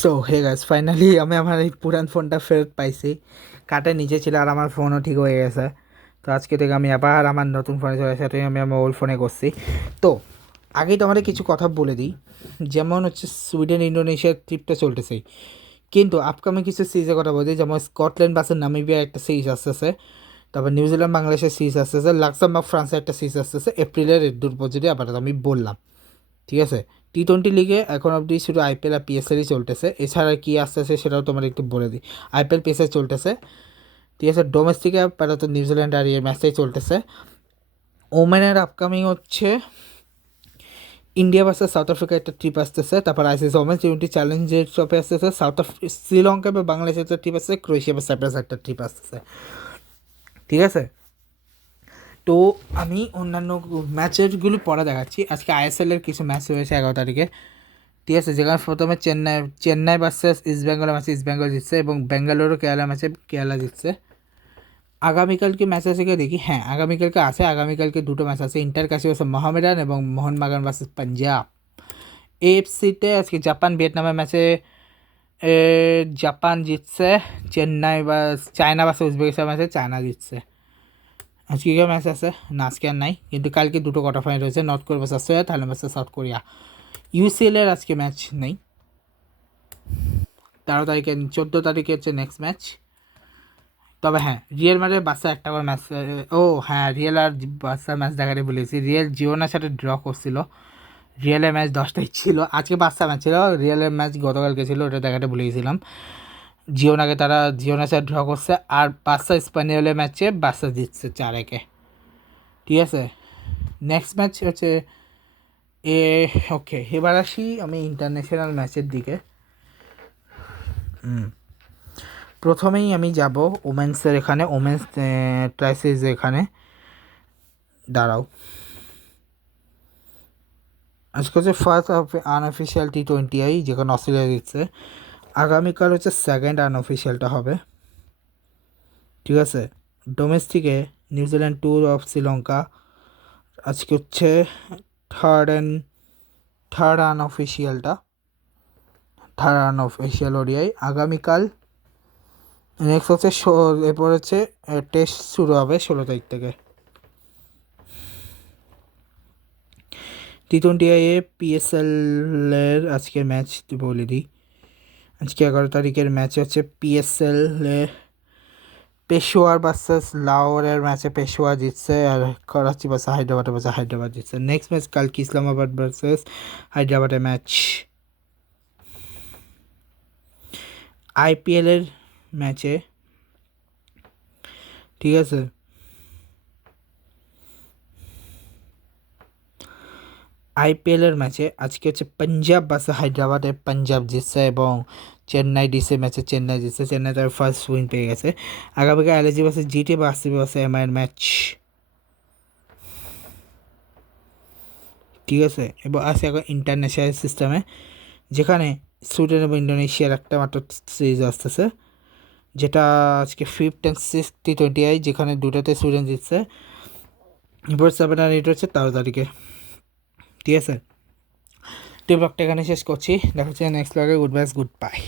So hey guys, finally আমি আমার এই পুরান ফোনটা ফেরত পাইছি। কার্টের নিচে ছিল আর আমার ফোনও ঠিক হয়ে গেছে। তো আজকে থেকে আমি আবার আমার নতুন ফোনে চলে সাথে আমি আমার ওল্ড ফোনে করছি। তো আগেই তোমাদের কিছু কথা বলে দিই, যেমন হচ্ছে সুইডেন ইন্দোনেশিয়ার ট্রিপটা চলতেছেই, কিন্তু আপকামিং কিছু সিরিজের কথা বলে দিই, যেমন স্কটল্যান্ড বাসের নামিবিয়ার একটা সিরিজ আসতেছে, তারপর নিউজিল্যান্ড বাংলাদেশের সিরিজ আসতেছে, লাক্সামবার্গ ফ্রান্সের একটা সিরিজ আসতেছে এপ্রিলের দুর্বজুরি আবার আমি বললাম। ঠিক আছে, টি-20 লিগে এখন অবধি শুধু আইপিএল আর পিএসএলই চলতেছে, এছাড়া কি আসতেছে সেটাও তোমার একটু বলে দিই। আইপিএল পিএসএল চলতেছে, ঠিক আছে। ডোমেস্টিকে আপাতত নিউজিল্যান্ড আর এর ম্যাচটাই চলতেছে। ওমেনের আপকামিং হচ্ছে ইন্ডিয়া ভার্সেস সাউথ আফ্রিকা একটা ট্রিপ আসতেছে, তারপর আইসিসি ওমেন টি20 চ্যালেঞ্জের ট্রফি আসতেছে, শ্রীলঙ্কা বা বাংলাদেশের একটা ট্রিপ আসছে, ক্রোয়েশিয়া বা সাইপ্রাস একটা ট্রিপ আসতেছে। ঠিক আছে, তো আমি অন্যান্য ম্যাচেরগুলি পরে দেখাচ্ছি। আজকে আইএসএলের কিছু ম্যাচ রয়েছে 11 তারিখে, ঠিক আছে, যেখানে প্রথমে চেন্নাই ভার্সেস ইস্ট বেঙ্গলের ম্যাচে ইস্ট বেঙ্গল জিতছে এবং বেঙ্গালুরু কেরালা ম্যাচে কেরালা জিতছে। আগামীকালকে ম্যাচ আছে কি দেখি, হ্যাঁ আগামীকালকে আছে, আগামীকালকে দুটো ম্যাচ আছে, ইন্টার কাশি ভার্সেস মোহামেডান এবং মোহনবাগান ভার্সেস পাঞ্জাব। এএফসিতে আজকে জাপান ভিয়েতনামের ম্যাচে জাপান জিতছে, চেন্নাই বা চায়না ভার্সেস উজবেকিস্তান ম্যাচে চায়না জিতছে। আজকে কি ম্যাচ আছে? না, আজকে আর নাই, কিন্তু কালকে দুটো কোয়ার্টার ফাইনাল রয়েছে, North Korea versus Australia, Thailand versus South Korea. ইউসিএলের আজকে ম্যাচ নেই। 13 তারিখে 14 তারিখে হচ্ছে নেক্সট ম্যাচ। তবে হ্যাঁ, রিয়েল মাঠে বাচ্চা একটা করে ম্যাচ, ও হ্যাঁ, রিয়েল আর বাচ্চার ম্যাচ দেখাতে বলেছি। রিয়েল জিওনার সাথে ড্র করছিল, রিয়েলের ম্যাচ 10টায় ছিল, আজকে বাচ্চা ম্যাচ ছিল, রিয়েলের ম্যাচ গতকালকে ছিল, ওটা দেখাতে ভুলে গেছিলাম। জিওনার সাথে ড্র করছে, আর বাচ্চা স্পানিওলের ম্যাচে বাচ্চা জিতছে 4-1। ঠিক আছে, নেক্সট ম্যাচ হচ্ছে এ ওকে, এবার আসি আমি ইন্টারন্যাশনাল ম্যাচের দিকে। প্রথমেই আমি যাব ওমেন্সের, এখানে ওমেন্স ট্রাইসিস, এখানে দাঁড়াও। আজকে হচ্ছে ফার্স্ট আনঅফিসিয়াল টি20 যেখানে অস্ট্রেলিয়া দিচ্ছে। আগামীকাল হচ্ছে সেকেন্ড আনঅফিসিয়ালটা হবে। ঠিক আছে, ডোমেস্টিকে নিউজিল্যান্ড ট্যুর অফ শ্রীলঙ্কা। আজকে হচ্ছে থার্ড আনঅফিসিয়াল ওডিআই। আগামীকাল নেক্সট হচ্ছে এরপর হচ্ছে টেস্ট শুরু হবে 16 তারিখ থেকে। টি20 পিএসএলের আজকের ম্যাচ বলে দিই। আজকে 11 তারিখের ম্যাচ হচ্ছে পিএসএল পেশোয়ার ভার্সেস লাহোরের ম্যাচে পেশোয়ার জিতছে, আর করাচি ভার্সেস হায়দ্রাবাদ জিতছে। নেক্সট ম্যাচ কালকে ইসলামাবাদ ভার্সেস হায়দ্রাবাদের ম্যাচ। আইপিএলের ম্যাচে, ঠিক আছে, আইপিএলের ম্যাচে আজকে হচ্ছে পাঞ্জাব ভার্সেস হায়দ্রাবাদে পাঞ্জাব জিতছে এবং চেন্নাই ডিসি ম্যাচে চেন্নাই জিতছে, চেন্নাই তার ফার্স্ট উইন পেয়ে গেছে। আগামীকাল এলএসজি ভার্সেস জিটি বা আরসিবি ভার্সেস এমআইয়ের ম্যাচ। ঠিক আছে, এবং আছে এখন ইন্টারন্যাশনাল সিস্টেমে, যেখানে সুইডেন এবং ইন্দোনেশিয়ার একটা মাত্র সিরিজ আসতেছে, যেটা আজকে 5th and 6th টি20, যেখানে দুটাতে সুইডেন জিতছে। এরপর 7 আর 8 হচ্ছে 13 তারিখে। ঠিক আছে, তো ব্লগটা এখানে শেষ করছি, দেখা হচ্ছে নেক্সট ব্লগে। Good bye.